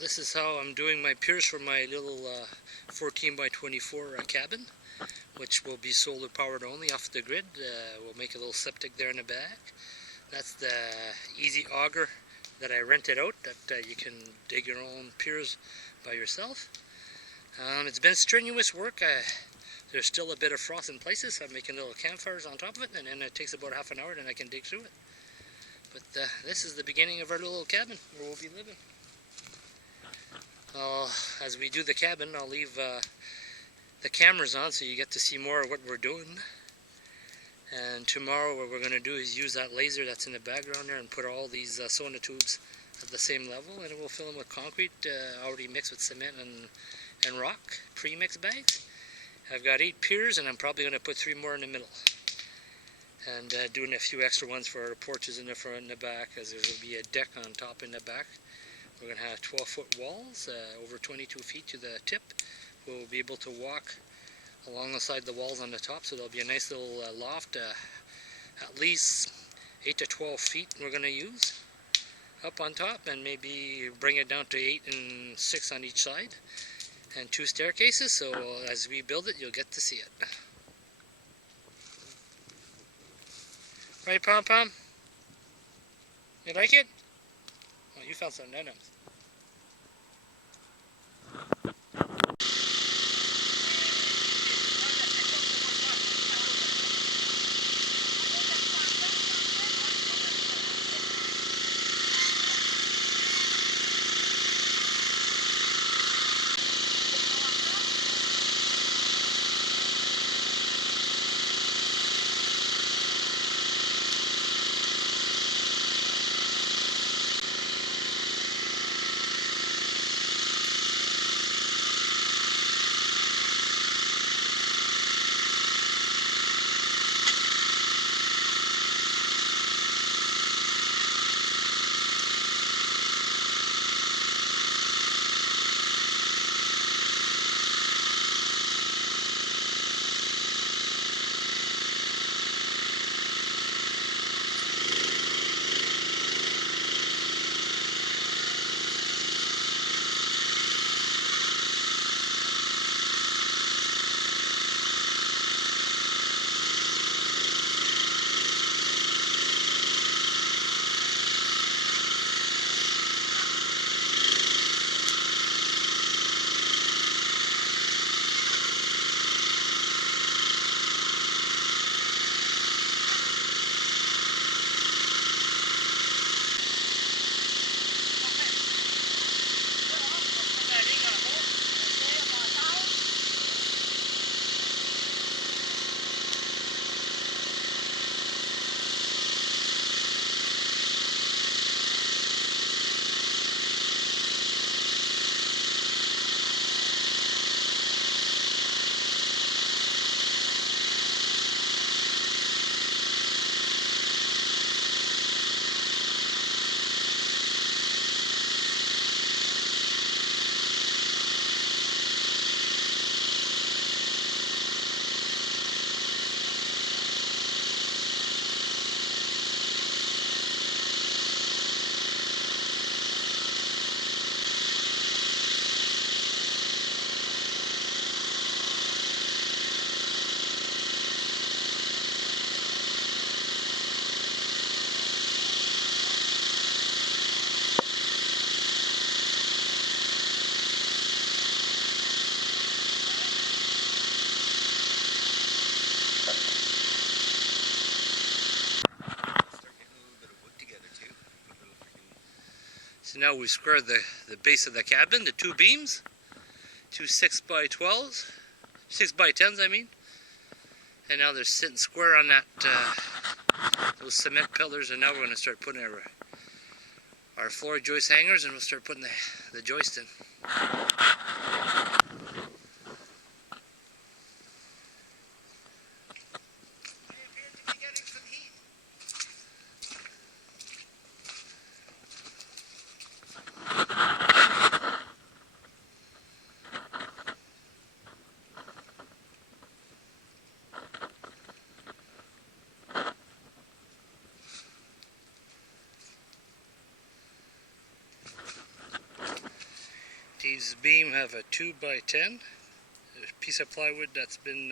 This is how I'm doing my piers for my little 14 by 24 cabin, which will be solar powered only off the grid. We'll make a little septic there in the back. That's the easy auger that I rented out, that you can dig your own piers by yourself. It's been strenuous work. There's still a bit of frost in places, so I'm making little campfires on top of it, and then it takes about half an hour, then I can dig through it. But this is the beginning of our little cabin where we'll be living. As we do the cabin, I'll leave the cameras on so you get to see more of what we're doing. And tomorrow what we're going to do is use that laser that's in the background there and put all these sonotubes at the same level, and we'll fill them with concrete already mixed with cement and rock, pre-mixed bags. I've got 8 piers, and I'm probably going to put 3 more in the middle. And doing a few extra ones for our porches in the front and the back, as there will be a deck on top in the back. We're going to have 12-foot walls, over 22 feet to the tip. We'll be able to walk along the side of the walls on the top, so there'll be a nice little loft, at least 8 to 12 feet we're going to use up on top, and maybe bring it down to 8 and 6 on each side, and 2 staircases, so as we build it you'll get to see it. Right, Pom Pom? You like it? Oh, you found some nanoms. So now we squared the base of the cabin, the 2 beams, 2 6 by 12s, 6 by 10s I mean, and now they're sitting square on that those cement pillars, and now we're going to start putting our floor joist hangers, and we'll start putting the joist in. These beam have a 2x10, a piece of plywood that's been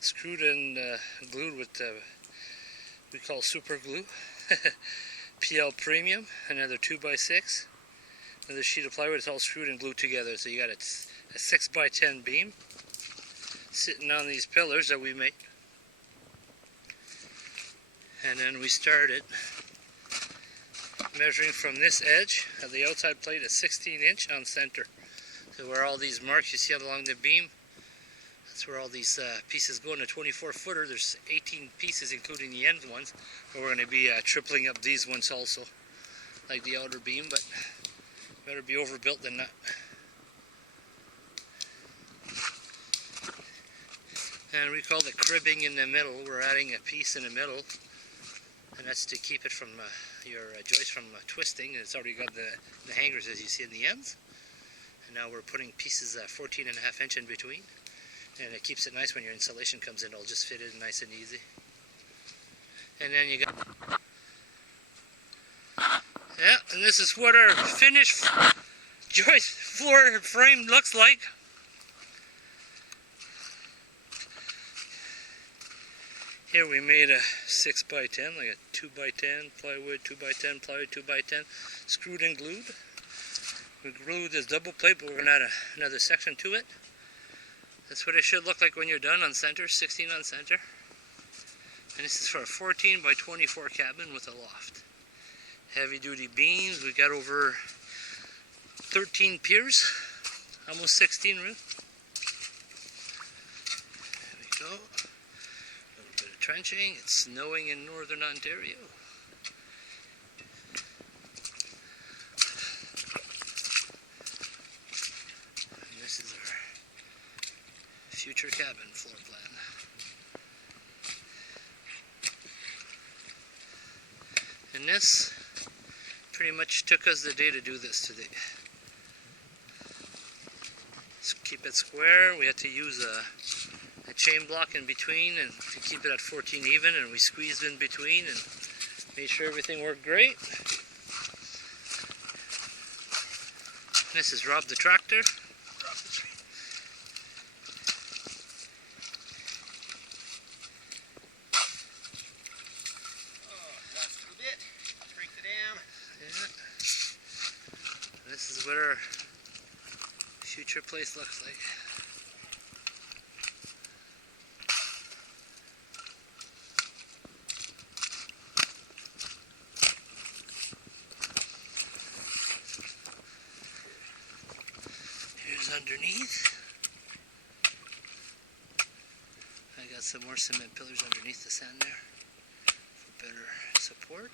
screwed and glued with we call super glue. PL Premium, another 2x6, another sheet of plywood. It's all screwed and glued together, so you got a 6x10 beam sitting on these pillars that we made. And then we started measuring from this edge of the outside plate, a 16-inch on center. So where all these marks you see along the beam, that's where all these pieces go in a 24-footer. There's 18 pieces, including the end ones. But we're going to be tripling up these ones also, like the outer beam, but better be overbuilt than not. And we call it cribbing in the middle. We're adding a piece in the middle, and that's to keep it from your joist from twisting. It's already got the hangers, as you see, in the ends. And now we're putting pieces 14.5 inch in between. And it keeps it nice when your insulation comes in. It'll just fit in nice and easy. And then you got... Yeah, and this is what our finished joist floor frame looks like. Here we made a 6x10, like a 2x10 plywood, 2x10 plywood, 2x10, screwed and glued. We glued this double plate, but we're going to add another section to it. That's what it should look like when you're done on center, 16 on center. And this is for a 14x24 cabin with a loft. Heavy duty beams, we got over 13 piers, almost 16 roof. There we go. A little bit of trenching. It's snowing in northern Ontario. And this is our future cabin floor plan. And this pretty much took us the day to do this today. Let's keep it square. We had to use a chain block in between and to keep it at 14 even, and we squeezed in between and made sure everything worked great. This is Rob the tractor. This is what our future place looks like. Here's underneath. I got some more cement pillars underneath the sand there for better support.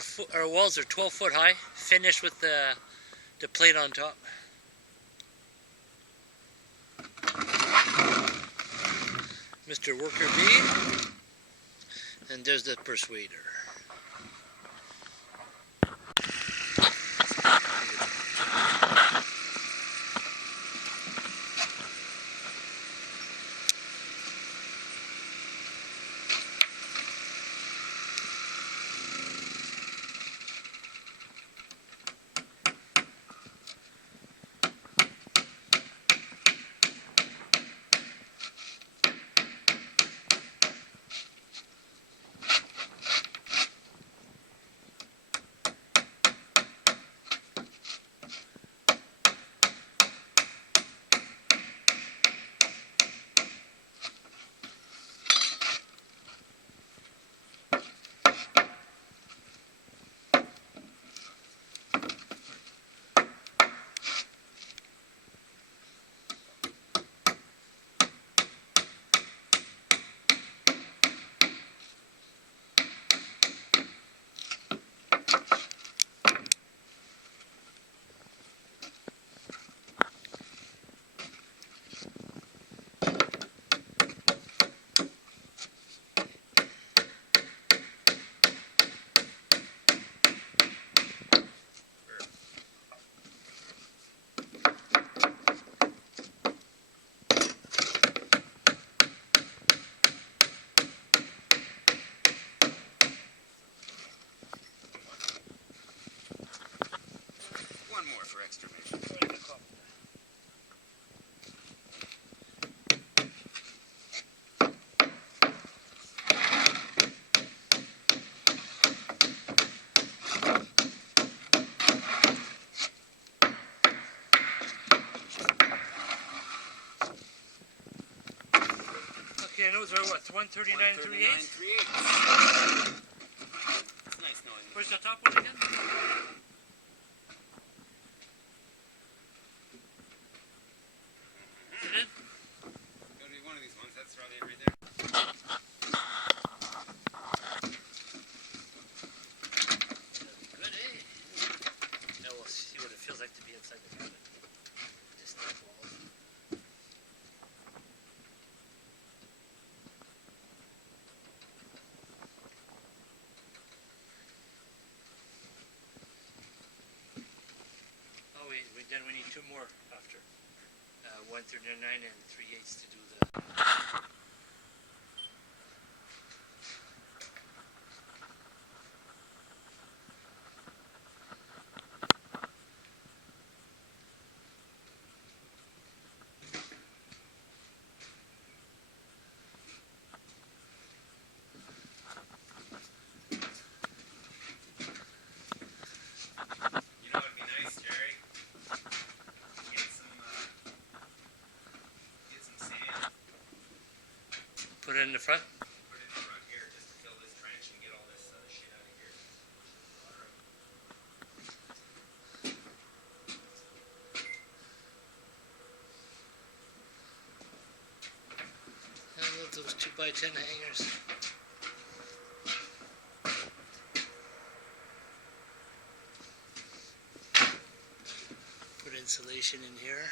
So our walls are 12 foot high, finished with the plate on top. Mr. Worker Bee, and there's the persuader. Extra maybe. Okay, and those are what, 139 3/8? 3/8. It's nice knowing you. Where's the top one again? Is it in? Go to one of these ones. That's probably it right there. That'd be good, eh? Now we'll see what it feels like to be inside the cabin. Just the walls. Oh wait, then we need two more after. 139 and 3/8 to do the... You know what'd be nice, Jerry? Get some sand. Put it in the front? Put it in front here just to fill this trench and get all this shit out of here. I love those 2x10 hangers. Put insulation in here.